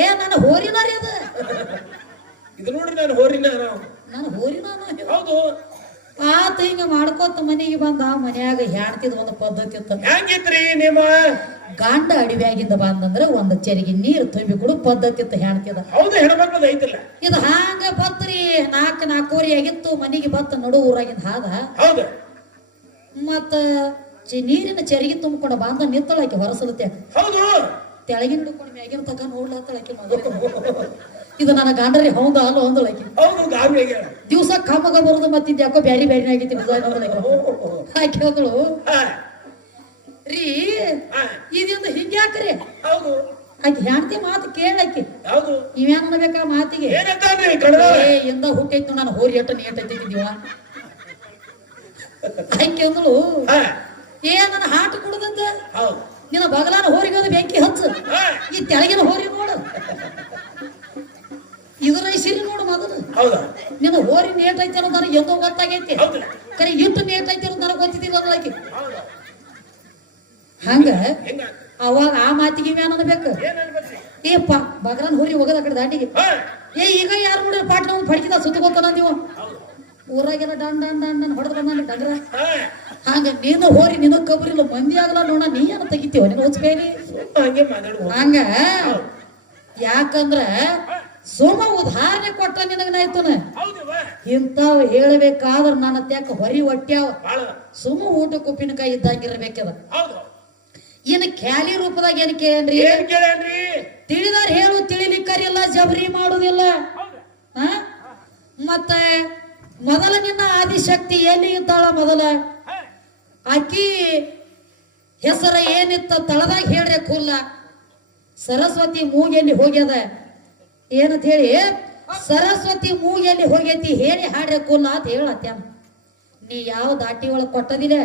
ಏ ನನ್ನ ಹೋರಿನ ರೀ ಅದ. ಇದು ನೋಡ್ರಿ ನಾನು ಹೋರಿನ ನಾನು ಹೋರಿನ ಹೌದು. ಆತ ಹಿಂಗ ಮಾಡ್ಕೋತ ಮನೆಗೆ ಬಂದ ಆ ಮನ್ಯಾಗ ಹೆಣ್ತಿದ್ ಒಂದು ಪದ್ಧತಿ ಇತ್ತು. ಹೆಂಗಿತ್ರಿ ನಿಮ್ಮ? ಗಂಡ ಅಡಿವ್ಯಾಗಿಂದ ಬಂದಂದ್ರ ಒಂದ್ ಚರಿಗೆ ನೀರು ತುಂಬಿ ಕೊಡು ಪದ್ಧತಿ ಇತ್ತು ಹೆಣ್ತಿದ. ಹೌದು ಹೆಣ್ಮಕ್ಳದ ಐತಿಲ್ಲ. ಇದು ಹಾಂಗ ಬತ್ರಿ? ನಾಲ್ಕು ನಾಲ್ಕೂವರೆ ಆಗಿತ್ತು ಮನೆಗೆ ಬತ್ತ ನಡು ಊರಾಗಿಂದ ಹಾದ. ಹೌದು. ಮತ್ತ ನೀರಿನ ಚರಿಗೆ ತುಂಬಿಕೊಂಡು ಬಂದ ನಿತ್ತಳಾಕಿ ಹೊರಸಲತ್ತೆ. ಹೌದು. ತೆಳಗಿನ ಹಿಡ್ಕೊಂಡು ಮ್ಯಾಗಿನ ತಕ ನೋಡ್ಲಾತಳಾಕಿ ಮೊದಲು [laughs] ಇದು ನನ್ನ ಗಾಂಡ್ರಿ ಹೌದ ಅಲ್ಲ ಅಂದಳಾಕಿ ಹೌದು ಗಾಬರಿ ಆಗ್ಯಾಳ ದಿವಸ ಕಮ್ಮಗ ಬರೋದು ಮತ್ತಿದ್ ಯಾಕೋ ಬ್ಯಾರಿ ಬ್ಯಾರಿ ಆಗೈತಿ ಆಕೆ ರೀ ಇದೊಂದು ಹಿಂಗ್ಯಾಕ್ರಿ? ಹೌದು. ಆಕೆ ಹೆಂಡತಿ ಮಾತು ಕೇಳಕ್ಕೆ ಹೌದು. ಅನ್ಬೇಕಾ ಮಾತಿಗೆ? ಎಂದ ಹುಟ್ಟೈತು ನಾನು ಹೋರಿ ಎಟ್ಟ ನೀಟ್ ಐತಿದ್ದೀವ ಆಕೆ ಅಂದಳು ಏ ನನ್ನ ಹಾಟ ಕುಡ್ದಂತ? ಹೌದು. ನಿನ್ನ ಬಗಲಾನ ಹೋರಿಗೆ ಬೆಂಕಿ ಹಚ್ಚು. ಈ ತೆಳಗಿನ ಹೋರಿ ನೋಡು. ಇದ್ರ ಸಿರಿ ನೋಡು ಮೊದಲು ಹೌದಾ? ನಿನ್ನ ಹೋರಿ ನೇಟ್ ಐತಿ ಅನ್ನೋ ನನಗೆ ಎಂದೋ ಗೊತ್ತಾಗೈತಿ. ಕರೆ ಇಟ್ಟು ನೇಟ್ ಐತಿ ಅನ್ನೋ ನನಗೆ ಗೊತ್ತಿದ್ದಿಲ್ಲ ಅನ್ನೋಕೆ ಹಂಗ ಅವಾಗ ಆ ಮಾತಿಗೆ ಮ್ಯಾನ್ ಅನ್ಬೇಕು ಏಪ್ಪ ಬಗರನ್ ಹೋರಿ ಹೋಗದ ಕಡೆ ದಾಟಿಗೆ ಏ ಈಗ ಯಾರು ನೋಡಿ ಪಾಟ್ನ ಒಂದು ಸುತ್ತ ಗೊತ್ತಲ್ಲ ನೀವು? ಊರಾಗೆಲ್ಲ ಡನ್ ಡನ್ ಡನ್ ಡನ್ ಹೊಡೆದ್ ಡಂಗ್ರ ಹಂಗ ನೀನು ಹೋರಿ ನಿನ್ನ ಕಬರಿಲ್ಲ ಮಂದಿ ಆಗಲ್ಲ ನೋಡ ನೀ ಏನ ತೆಗಿತೀವ ನೀನು ಹಂಗ ಯಾಕಂದ್ರ ಸುಮ ಉದಾಹರಣೆ ಕೊಟ್ಟ ನಿನಗನಾಯ್ತನ? ನಾಯ್ತನ ಇಂಥವ್ ಹೇಳಬೇಕಾದ್ರ ನನ್ನ ತ್ಯಾಕ ಹೊರಿ ಹೊಟ್ಯಾವ. ಬಾಳ. ಸುಮ ಊಟ ಕುಪ್ಪಿನಕಾಯಿ ಇದ್ದಂಗಿರ್ಬೇಕದ ಇನ್ನು ಖ್ಯಾಲಿ ರೂಪದಾಗ ಏನ್ ಕೇಳ್ರಿ ಕೇಳೇನ್ರಿ? ತಿಳಿದಾರ ಹೇಳು ತಿಳಿಲಿಕ್ಕರಿಲ್ಲ ಜಬರಿ ಮಾಡುದಿಲ್ಲ? ಮತ್ತೆ ಮೊದಲ ನಿನ್ನ ಆದಿಶಕ್ತಿ ಎಲ್ಲಿ ಇದ್ದಾಳ ಮೊದಲ? ಅಕ್ಕಿ ಹೆಸರ ಏನಿತ್ತ ತಳದಾಗ ಹೇಳ್ರೆ ಕುಲ್ಲ ಸರಸ್ವತಿ ಮೂಗೆಲ್ಲಿ ಹೋಗ್ಯದ? ಏನಂತ ಹೇಳಿ ಸರಸ್ವತಿ ಮೂಗಿಯಲ್ಲಿ ಹೋಗೈತಿ ಹೇಳಿ ಹಾಡ್ರೆ ಕುಲ್ಲ ಅಂತ ಹೇಳತ್ಯ ನೀ ಯಾವ ದಾಟಿ ಒಳಗೆ ಕೊಟ್ಟದಿಲ್ಲ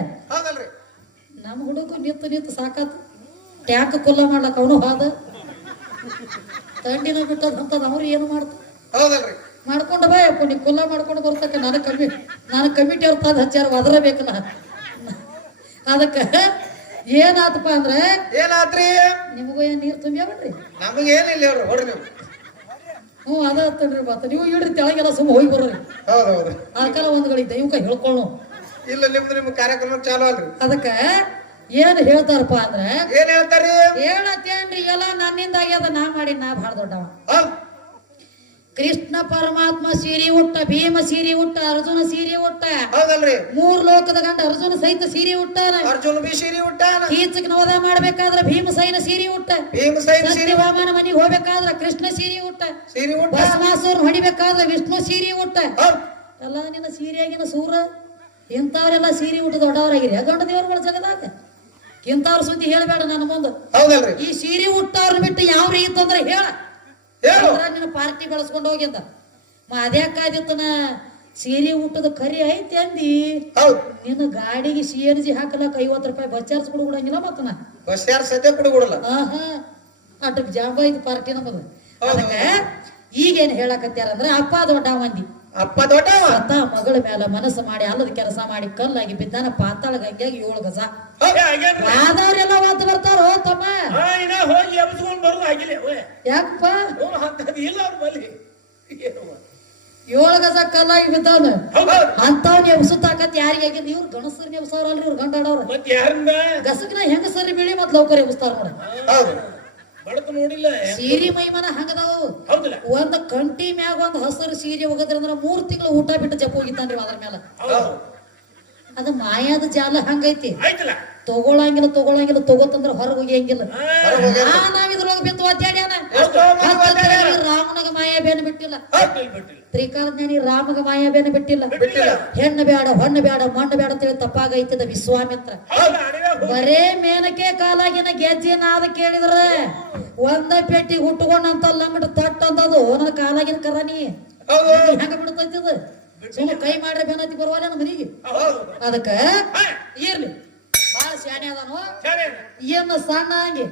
ನಮ್ಮ ಹುಡುಗ ನಿಂತು ನಿಂತು ಸಾಕಾತು ಟ್ಯಾಕ್ ಕುಲ್ಲ ಮಾಡ್ಲಕ್ಕ ಅವನು ಹಾದ. ತಂಡಿನ ಬಿಟ್ಟದ ಅಂತದ ಅವ್ರು ಏನು ಮಾಡ್ತ? ಮಾಡ್ಕೊಂಡು ಬಾ ಅಪ್ಪ ನೀ ಕುಲ್ಲ ಮಾಡ್ಕೊಂಡು ಬರ್ತಕ್ಕ ನನಗೆ ಕಮ್ಮಿ ನಾನು ಕಮಿಟಿ ಅವ್ರ ತಾದ ಹಚ್ಚಾರ ಅದರ ಬೇಕಲ್ಲ ಅದಕ್ಕೆ ಏನಾತಪ್ಪ ಅಂದ್ರೆ ಏನಾತ್ರಿ? ನಿಮಗೂ ಏನ್ ನೀರು ತುಂಬ್ಯಾವನ್ರಿ ನಮಗೆ ಏನಿಲ್ಲ ಹೇಳ್ರಿ ಹೊಡ್ರಿ ನೀವು. ಹ್ಞೂ ಅದ ಹತ್ತನ್ರಿ ಮಾತು ನೀವು ಇಡ್ರಿ ತೆಳಗೆಲ್ಲ ಸುಮ್ಮ ಹೋಗಿ ಬರ್ರಿ. ಹೌದು ಹೌದು ಅದಕ್ಕೆಲ್ಲ ಒಂದ್ ಗಳಿಗೆ ದೈವಕ ಹೇಳ್ಕೊಳ್ಳು ಇಲ್ಲ ನಿಮ್ದು ನಿಮ್ ಕಾರ್ಯಕ್ರಮ ಚಾಲು ಅಲ್ರಿ. ಅದಕ್ಕೆ ಏನ್ ಹೇಳ್ತಾರಪ್ಪ ಅಂದ್ರೆ ಏನ್ ಹೇಳ್ತಾರಿ ಹೇಳತ್ತೇನ್ರಿ ಎಲ್ಲ ನನ್ನಿಂದ ಆಗ್ಯದ ನಾ ಮಾಡಿ ನಾ ಭಾಳ ದೊಡ್ಡವ. ಕೃಷ್ಣ ಪರಮಾತ್ಮ ಸೀರೆ ಉಟ್ಟ ಭೀಮ ಸೀರೆ ಉಟ್ಟ ಅರ್ಜುನ ಸೀರೆ ಉಟ್ಟ. ಹೌದಲ್ರಿ ಮೂರ್ ಲೋಕದ ಗಂಡ ಅರ್ಜುನ ಸಹಿತ ಸೀರೆ ಉಟ್ಟ ಅರ್ಜುನ್ ಬಿ ಸೀರೆ ಉಟ್ಟ ಕೀಚಕ್ ನವದ ಮಾಡ್ಬೇಕಾದ್ರ ಭೀಮಸೈನ ಸೀರೆ ಉಟ್ಟ. ಭೀಮಸೈನ್ ಸೀರೆ ವಾಮನ ಮನೆಗೆ ಹೋಗ್ಬೇಕಾದ್ರ ಕೃಷ್ಣ ಸೀರೆ ಉಟ್ಟ. ಸೀರೆ ಉಟ್ಟ. ಹೊಡಿಬೇಕಾದ್ರ ವಿಷ್ಣು ಸೀರೆ ಉಟ್ಟ. ಎಲ್ಲ ನಿನ್ನ ಸೀರೆಯಾಗಿನ ಸೂರ. ಇಂಥವ್ರೆಲ್ಲ ಸೀರೆ ಉಟ್ಟ ದೊಡ್ಡವರಾಗಿರಿ. ದೊಡ್ಡ ದೇವರುಗಳ ಜಗದಾಗ. ಇಂಥವ್ರ ಸುದ್ದಿ ಹೇಳ್ಬೇಡ ನನ್ನ ಮುಂದೆ. ಈ ಸೀರೆ ಉಟ್ಟವ್ರನ್ನ ಬಿಟ್ಟು ಯಾವ ರೀತಿ ಅಂದ್ರೆ ಹೇಳ. ನಿನ್ನ ಪಾರ್ಟಿ ಬೆಳೆಸ್ಕೊಂಡು ಹೋಗಿದ್ದ. ಮಾದ್ಯಾಕಾದಿತ್ತನ ಸೀರೆ ಊಟದ ಕರಿ ಐತಿ ಅಂದಿ. ನಿನ್ನ ಗಾಡಿಗೆ ಸಿ ಎನ್ ಜಿ ಹಾಕಲಕ್ಕ ಐವತ್ತು ರೂಪಾಯಿ ಬಸ್ ಚಾರ್ಜ್ ಕೊಡ್ಬಿಡಂಗಿಲ್ಲ ಮತ್ತನ. ಬಸ್ ಚಾರ್ಜ್ ಸದ್ಯ ಕೊಡ್ಬಿಡಲ್ಲ ಆಹಾ ಅಟ್ ಜಾಂಬ ಐತಿ ಪಾರ್ಟಿ ಅದಕ್ಕ ಅದಕ್ಕೆ ಈಗೇನ್ ಹೇಳಕತ್ಯಾರ ಅಂದ್ರೆ ಅಪ್ಪ ದೊಡ್ಡ ಮಂದಿ. ಅಪ್ಪ ದೊಡ್ಡ. ಅತ್ತ ಮಗಳ ಮೇಲೆ ಮನಸ್ಸು ಮಾಡಿ ಅಲ್ಲದ ಕೆಲಸ ಮಾಡಿ ಕಲ್ಲಾಗಿ ಬಿದ್ದಾನ ಪಾತಾಳ ಗಂಗೆಯಾಗಿ ಏಳು ಗಜ. ಯಾವ್ದವ್ರೆಲ್ಲ ಒದ್ದು ಬರ್ತಾರೋ ತಮ್ಮ? ಹೋಗಿ ಎಬ್ಸ್ಕೊಂಡ್ ಬರೋದು ಆಗಿಲ್ಲ ಯಾಕಪ್ಪ? ಇಲ್ಲ ಅವ್ರ ಬಲ್ಲಿ. ಏನವ್ವ? ಏಳು ಗಜ ಕಲ್ಲಾಗಿ ಬಿದ್ದಾನ? ಅಂತವ್ ಎಬ್ಸುತ್ತಾಕತ್ ಯಾರಿಗೆ ಆಗಿಂದ ಇವ್ರು ಗಣಸರ್ನ ಎಬ್ಸವ್ರಲ್ರಿ ಇವ್ರು ಗಂಡಾಡವ್ರ ಮತ್ ಗಸಕ್ನ ಹೆಂಗಸರಿ ಬೀಳಿ ಮತ್ ಲೌಕರ್ ಎಬ್ಸ್ತಾರ ನೋಡ ಬಡತ ನೋಡಿಲ್ಲ ಸೀರೆ ಮೈಮನ ಹಂಗದಾವು. ಹೌದಲ್ಲ. ಒಂದ್ ಕಂಟಿ ಮ್ಯಾಗ ಒಂದ್ ಹಸರು ಸೀರೆ ಹೋಗದ್ರಂದ್ರ ಮೂರ್ ತಿಂಗಳು ಊಟ ಬಿಟ್ಟು ಜಪ್ ಹೋಗಿತ್ತಾನ್ರಿ ಅದ್ರ ಮೇಲೆ ಅದ ಮಾಯಾದ ಜಾಲ ಹಂಗೈತಿ. ತಗೊಳಂಗಿಲ್ಲ ತಗೊಳಂಗಿಲ್ಲ ತಗೋತಂದ್ರ ಹೊರಗೆ ಹೋಗಿಯಂಗಿಲ್ಲ. ನಾವ್ ಇದ್ರೊಳಗ ಬಿತ್ತು ಒದ್ದಾಡ್ಯಾನ ಎಷ್ಟೋ ಮಂದಿ ಹತ್ತು ಒದ್ದಾಡ್ಯಾರ. ತಿಂಗಳು ರಾಮನಗ ಮಾಯಾಬೇನ ಬಿಟ್ಟಿಲ್ಲ. ತ್ರಿಕಾಲಜ್ಞಾನಿ ರಾಮಗ ಮಾಯಾಬೇನ ಬಿಟ್ಟಿಲ್ಲ. ಬಿಟ್ಟಿಲ್ಲ. ಹೆಣ್ಣು ಬೇಡ ಹೊಣ್ಣು ಬೇಡ ಮಣ್ಣು ಬೇಡ ಅಂತೇಳಿ ತಪ್ಪಾಗೈತದ ವಿಶ್ವಾಮಿತ್ರ. ಬರೇ ಮೇನಕೆ ಕಾಲಾಗಿನ ಗೆಜ್ಜೆ ಅದ ಕೇಳಿದ್ರ ಒಂದ ಪೆಟ್ಟಿ ಹುಟ್ಟುಕೊಂಡಂತ ಲಂಗಡ ತಟ್ಟ ಅಂತದು ನನ್ನ ಕಾಲಾಗಿನ ಕರಾನಿ. ಹೆಂಗ ಬಿಡ್ತೈತಿದ? ಸುಮ್ಮನೆ ಕೈ ಮಾಡ್ರೆ ಬೇನತಿ ಬರುವಲ್ಲ ನಮ್ಮ ಮನಿಗೆ. ಅದಕ್ಕ ಇರ್ಲಿ. ಬಾಳ ಶಾಣೆ ಅದಾನು? ಏನು ಸಣ್ಣ ಹಂಗೆ.